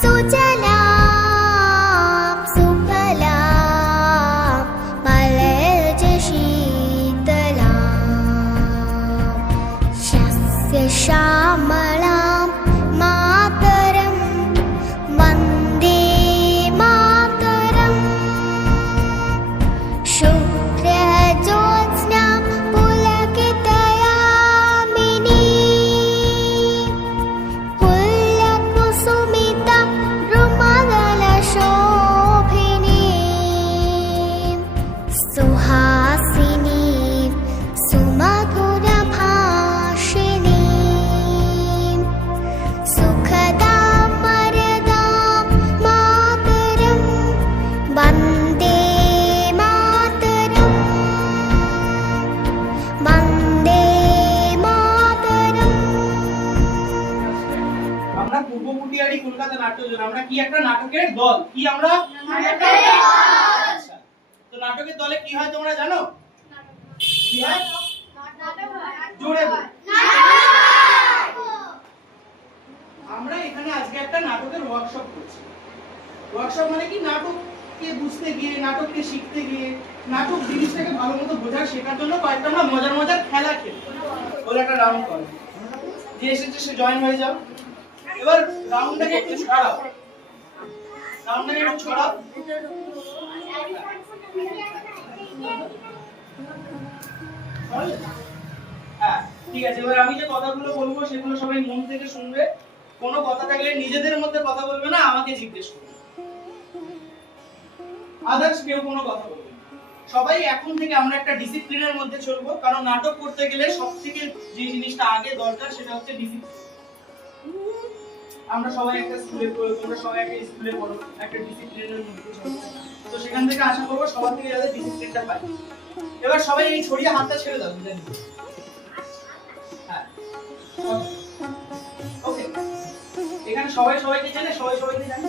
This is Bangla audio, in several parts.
সুজলা সুফলা মলয়জ শীতলা শস্য শ্যামলাম মাতরম বন্দে মাতরম শুক্লজ্যোৎস্না পুলকিতয়ামিনী পুল্লকুসুমিতা দ্রুমদলশোভিনী সুহাসিনী সুমধুরভাষিণী সুখদাম মরদাম মাতরম বন্দে মাতরম বন্দে মাতরম। আমরা পূর্ব পুটিয়ারি কলকাতা নাট্যজন আমরা কি একটা নাটকের দল কি আমরা আচ্ছা তো নাটকের দলে কি হয় তোমরা জানো কি হয় জোরে বলো। আমরা এখানে আজকে একটা নাটকের ওয়ার্কশপ করছি ওয়ার্কশপ মানে কি নাটককে বুঝতে গিয়ে নাটককে শিখতে গিয়ে নাটক জিনিসটাকে ভালো মতো বোঝার শেখার জন্য কয়েকটা আমরা মজার মজার খেলা খেলি বলে একটা রাউন্ড করো যে এসেছে সে জয়েন হয়ে যাও এবার রাউন্ডটাকে একটু ছড়াও রাউন্ডটাকে একটু ছড়াও হ্যাঁ ঠিক আছে এবার আমি যে কথাগুলো বলবো সেগুলো সবাই মন থেকে শুনবে কোনো কথা থাকলে নিজেদের মধ্যে কথা বলবে না আমাকে জিজ্ঞেস করবে আদার্স কেউ কোনো কথা বলবে না সবাই এখন থেকে আমরা একটা ডিসিপ্লিনের মধ্যে চলবো কারণ নাটক করতে গেলে সবথেকে যে জিনিসটা আগে দরকার সেটা হচ্ছে ডিসিপ্লিন আমরা সবাই একটা স্কুলে পড়ি তোমরা সবাই একটা স্কুলে পড়ো একটা ডিসিপ্লিনের মধ্যে চলো তো সেখান থেকে আশা করবো সবার থেকে যাতে ডিসিপ্লিনটা পাই এবার সবাই এই ছড়িয়ে হাতটা ছেড়ে দাও জানি হ্যাঁ ওকে এখানে সবাই সবাইকে জানে সবাই সবাইকে জানে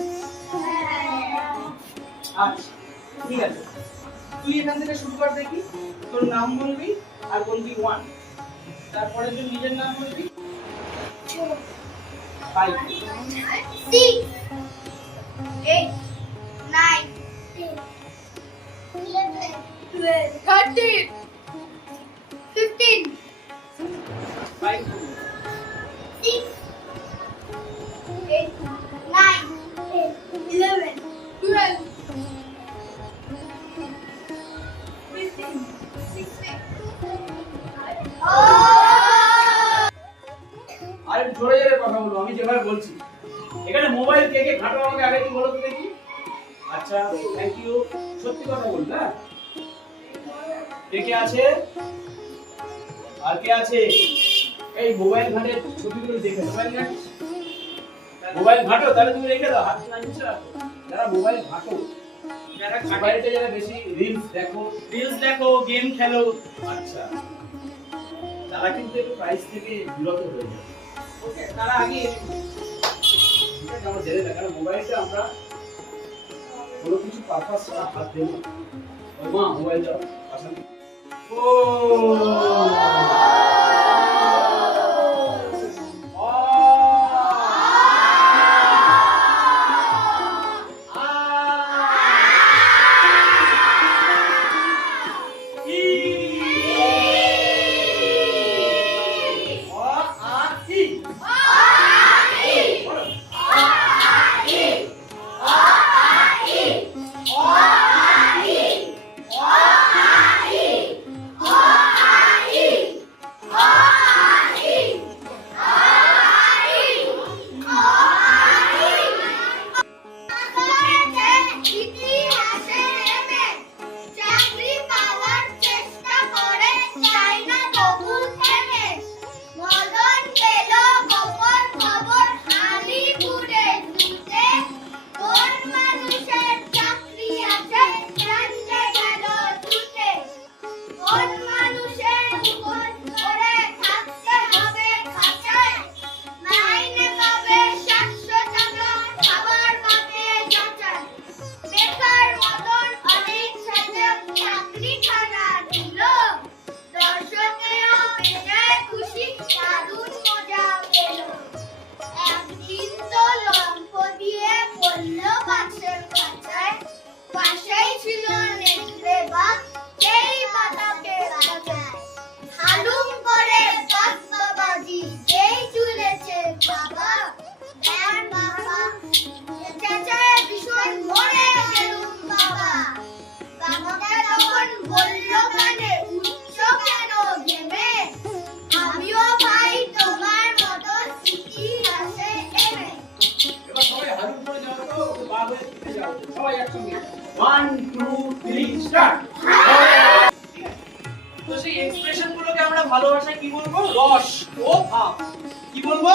আচ্ছা ঠিক আছে তুই এখান থেকে শুরু কর দেখি তোর নাম বলবি আর বলবি 1 তারপরে তুই নিজের নাম বলবি 5 6 8 9 10 11 12 13 15 5 6 8 9 11 12 15 16 আরে জোরে জোরে কথা বলো আমি যেভাবে বলছি এখানে মোবাইল কে কে ঘাটো আমাকে আগে কি বলো তো দেখি আচ্ছা থ্যাংক ইউ সত্যি কথা বল না কে কে আছে আর কে আছে এই মোবাইল ঘাটে ছবিগুলো দেখে মোবাইল ঘাটো তাহলে তুমি রেখে দাও হাত না নিচে রাখো যারা মোবাইল ঘাটো যারা মোবাইলতে যারা বেশি রিলস দেখো গেম খেলো আচ্ছা তারা কিন্তু একটু প্রাইস থেকে বিরত হয়ে যায় ওকে তারা আগে ঠিক আছে আমরা জেনে না কারণ মোবাইলটা আমরা কোনো কিছু পারপাস ছাড়া হাত দেব ওই মা মোবাইল দাও আসলে ও সবাই একসঙ্গে 1 2 3 স্টার্ট। তো সেই এক্সপ্রেশন গুলোকে আমরা ভালো ভাষায় কি বলবো? রস ও ভাব। কি বলবো?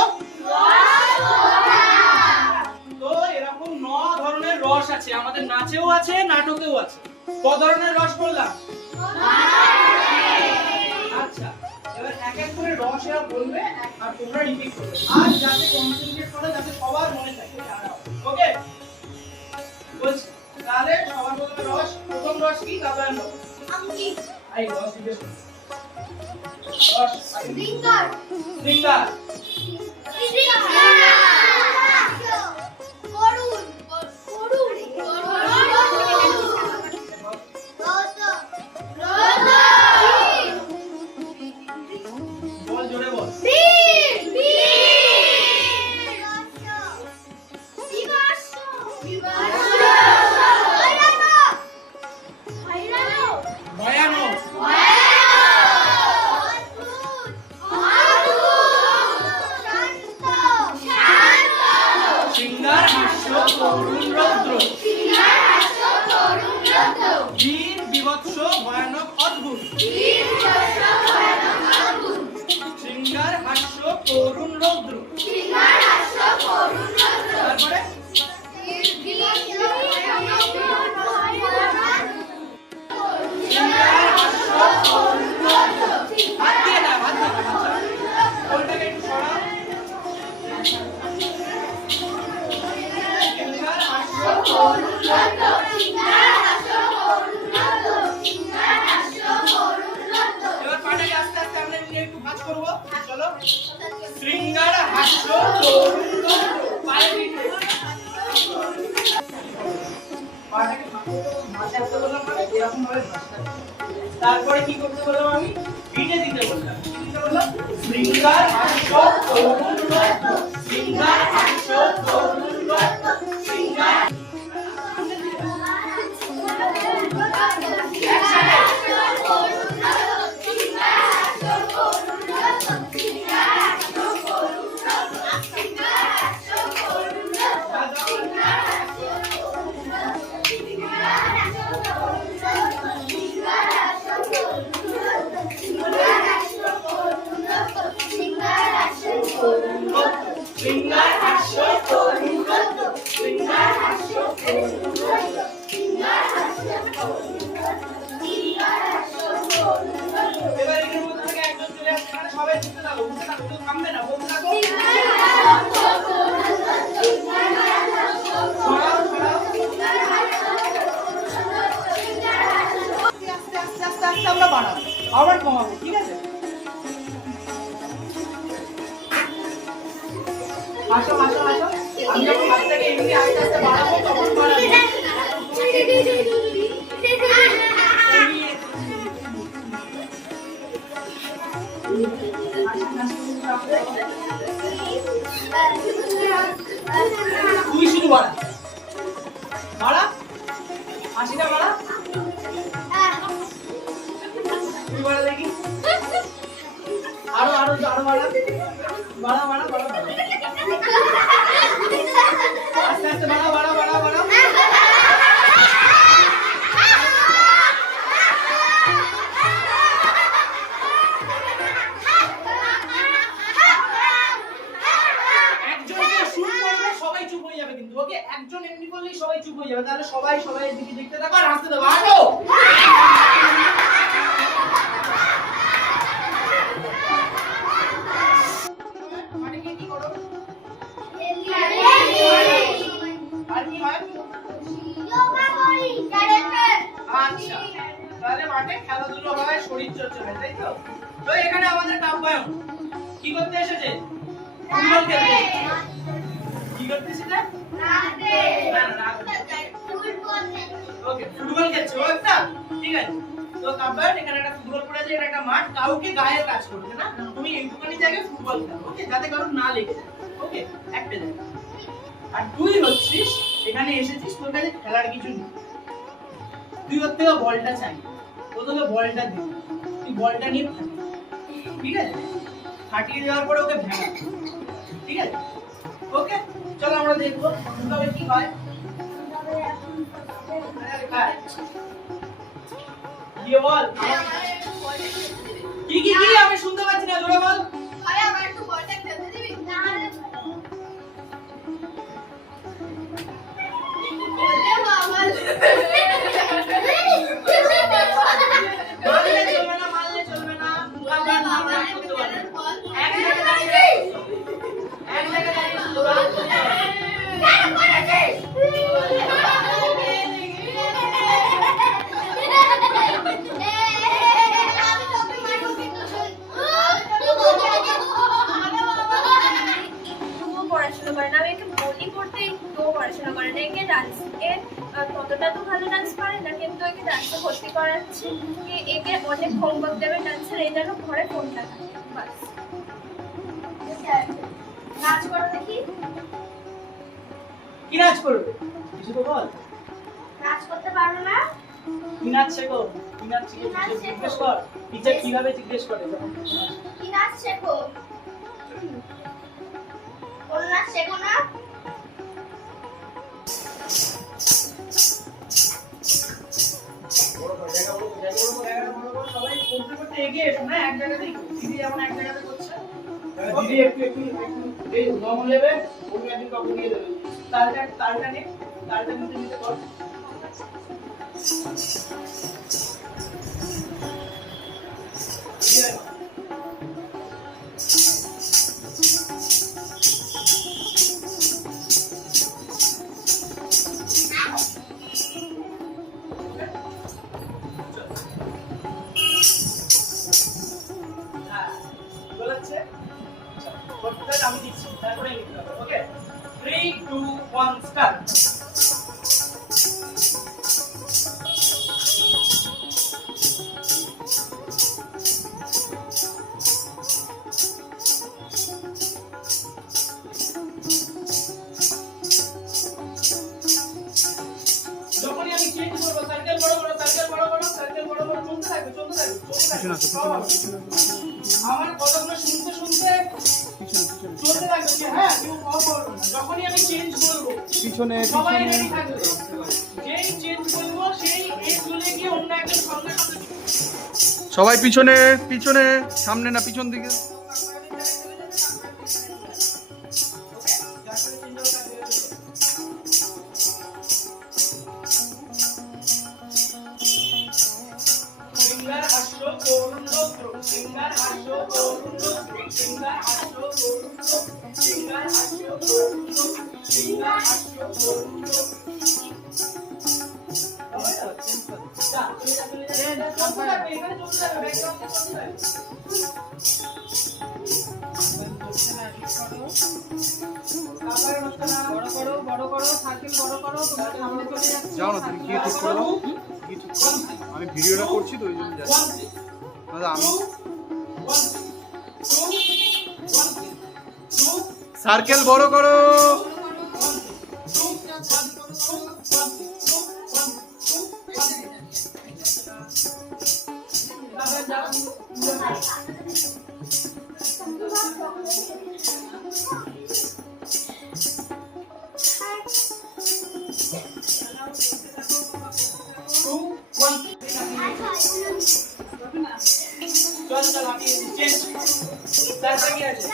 রস ও ভাব। তো এরকম 9 ধরনের রস আছে, আমাদের নাচেও আছে, নাটকেও আছে। কত ধরনের রস বললাম? আচ্ছা, এবার এক এক করে রস এরা বলবে আর তোমরা রিপিট করবে, আর যাতে কনসেন্ট্রেট করে, যাতে সবার মনে থাকে। ওকে, বলছি তাহলে সবার প্রথমে রস। প্রথম রস কি? কাবায়ন রস। আংটি। আই রস জিজ্ঞেস করো। রস সিঙ্গার। সিঙ্গার। করুন। করুন। বল, জোরে বল। ভয়ানক। সিঙ্গার, হাস্য, করুণ, রৌদ্র। বীর, বীভৎস, ভয়ানক, অদ্ভুত। সিঙ্গার, হাস্য, করুণ, রৌদ্র। তারপরে হাত দিয়ে না, হাত দিয়ে না, আচ্ছা। ওইটাকে একটু সরাও। সিঙ্গার, হাস্য, এবার পাটাকে আস্তে আস্তে আমরা এমনি একটু ভাঁজ করবো। চলো, শৃঙ্গার, হাস্য, করুণ, রৌদ্র। পায়ে দিতে। পাটাকে ভাঁজ করতে বললাম, মানে এরকম ভাবে ভাঁজতে হবে। তারপরে কি করতে বললাম আমি? বিটে দিতে বললাম। কি দিতে বললাম? শৃঙ্গার, হাস্য, করুণ, রৌদ্র। শৃঙ্গার, হাস্য, করুণ, রৌদ্র। শৃঙ্গার। সিঙ্গার, হাস্য, করুণ, রৌদ্র। সিঙ্গার, হাস্য, করুণ, রৌদ্র। এবার এর মধ্যে থেকে একজন চলে আসছে, মানে সবাই বলতে থাকো, বলতে থাকো, কেউ থামবে না, বলতে থাকো। সরাও, সরাও। আস্তে আস্তে আস্তে আস্তে আমরা বাড়াবো, আবার কমাবো, ঠিক আছে? আসো আসো আসো, আমি যখন হাতটাকে এমনি আস্তে আস্তে বাড়াবো তখন বাড়াবো। তুই শুধু বাড়া, বাড়া, হাসিটা বাড়া, তুই বাড়া দেখি, আরো আরো আরো বাড়া, বাড়া বাড়া বাড়া বাড়া, আস্তে আস্তে বাড়া বাড়া বাড়া বাড়া। একজনকে শুট করলে সবাই চুপ হয়ে যাবে কিন্তু, ওকে? একজন এমনি করলেই সবাই চুপ হয়ে যাবে, তাহলে সবাই সবাই দিকে দেখতে থাকো আর হাসতে থাকো। আসো, মাঠে গিয়ে কি করো? আর কি হয়? আচ্ছা, তাহলে মাঠে খেলাধুলো হয়, শরীর চর্চা হয়, তাই তো? তো এখানে আমাদের কাব্যায়ন কি করতে এসেছে? ফুটবল খেলতে। কি করতে এসেছে? ওকে, ফুটবল খেলছে ও একটা, ঠিক আছে? তো কাব্যায়ন এখানে একটা ফুটবল পড়ে আছে, এটা একটা মাঠ, কাউকে গায়ের কাজ করবে না, তুমি এইটুখানি জায়গায় ফুটবল খেলো, ওকে? যাতে কারোর না লেগে যায়, ওকে? একটা জায়গা। আর তুই হচ্ছিস এখানে এসেছিস, তোর কাছে খেলার কিছু নেই, তুই ওর থেকে বলটা চাই, ও তোকে বলটা দিবি, তুই বলটা নিয়ে ফাটিয়ে, ঠিক আছে? ফাটিয়ে দেওয়ার পরে ওকে ভেঙে, ঠিক আছে? ওকে, চলো আমরা দেখবো তবে কি হয়। হ্যাঁ দিয়ে বল কি কি কি আমি শুনতে পাচ্ছি না জোরে বল আরে আমার একটু বলটা খেলতে দিবি না রে ওরে বাবা মারলে চলবে না মুখাগ্রাম বাবা না করতে পারবে বল এক জায়গায় দাঁড়িয়ে দৌড়াদৌড়ি করতে হবে কেন করেছিস তবুও পড়াশোনা করে না, আমি একে বলি পড়তে, তবুও পড়াশোনা করে না। একে ডান্স ততটা তো ভালো ডান্স পারে না, কিন্তু একে ডান্সে ভর্তি করাচ্ছি। একে অনেক হোমওয়ার্ক দেবে ডান্সের, এই জন্য ঘরে ফোনটা থাকে বাস। নাচ করো দেখি। কি নাচ করবে কিছু তো বল নাচ করতে পারো না? কি নাচ শেখো কি নাচ শিখেছো জিজ্ঞেস কর টিচার কিভাবে জিজ্ঞেস করে যখন কি নাচ শেখো কোন নাচ শেখো না সবাই করতে করতে এগিয়ে এসো না এক জায়গাতেই দিদি যেমন এক জায়গাতে করছে দিদি একটু এই দম নেবে ওকে একদিন কাপড় দিয়ে দেবে তালটা নে তালটা নিতে কর আমি দিচ্ছি তারপরে ওকে 3 2 1 স্টার্ট যখনই আমি চেঞ্জ করব সার্কেল বড় বড় চলতে থাকবে আমার কথাগুলো শুনতে চলতে থাকবে যে হ্যাঁ কেউ কম করবে না যখনই আমি চেঞ্জ করব পিছনে সবাই রেডি থাকবে যেই চেঞ্জ করব সেই এ চলে গিয়ে অন্য একটা সঙ্গে সঙ্গে সবাই পিছনে পিছনে সামনে না পিছন দিকে সিঙ্গার আসো করুণ রৌদ্র সিঙ্গার আসো করুণ রৌদ্র সিঙ্গার আসো করুণ রৌদ্র সিঙ্গার আসো করুণ রৌদ্র সিঙ্গার আসো করুণ যাও না তুমি গিয়ে ঠিক করো গিয়ে ঠিক করো আমি ভিডিওটা করছি তো ওই জন্য যাচ্ছি দাদা আমি সার্কেল বড় করো চল আমি চেঞ্জ তারপরে কি আছে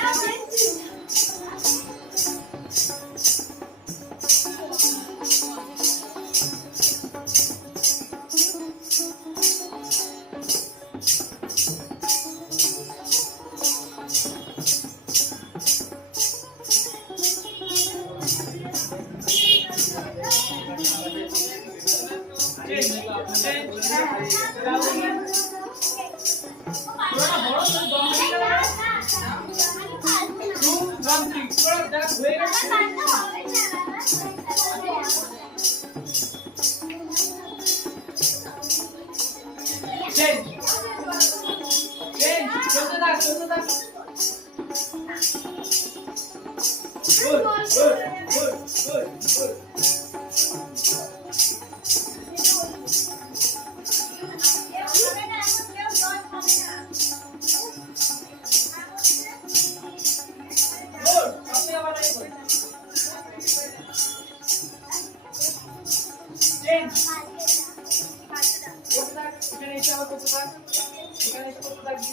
Change. করতে থাক, এখানে এসে করতে থাকবি।